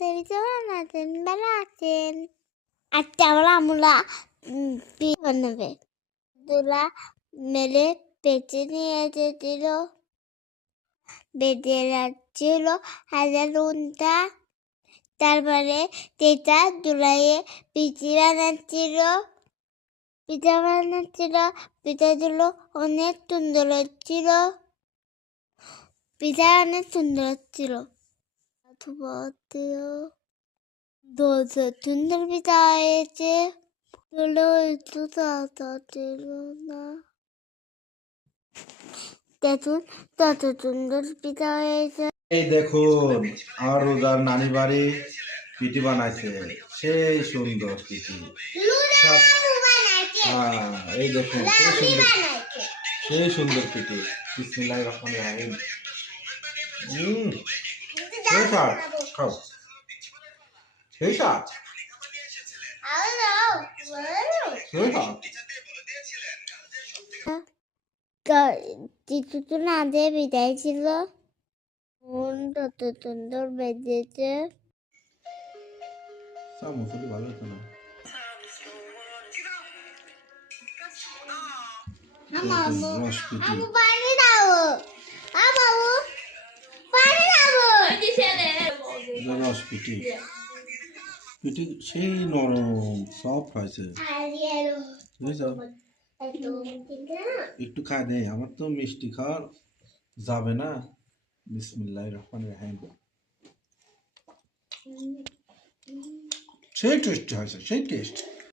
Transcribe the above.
আছেন ভালো আছেন আজকে আমরা বানাবে দুলা মেলে বেঁচে নিয়ে এসেছিল বেঁচে যাচ্ছিল হাজার উনটা তারপরে তেতা দুলাইয়ে পিঠা বানাচ্ছিল পিঠাগুলো অনেক সুন্দর হচ্ছিল পিঠা অনেক সুন্দর হচ্ছিল সুন্দর পিঠা হয়েছে একটু ছিল না দেখুন তত সুন্দর পিঠা হয়েছে এই দেখুন আমার রোজার নানি বাড়ি পিঠি বানাইছে সেই সুন্দর পিঠি এই দেখুন সেই সুন্দর পিঠি বিসমিল্লাহির রহমানির রহিম খাও সেই স্বাদ কিছুদিন আগে বিদায় ছিল তত সুন্দর বেজেছে ভালো হতো না রস পিঠি পিঠি সেই নরম সফট হয়েছে একটু খাই নেই আমার তো মিষ্টি খাওয়ার যাবে না বিসমিল্লাহির রহমানির রহিম সেই টেস্ট হয়েছে সেই টেস্ট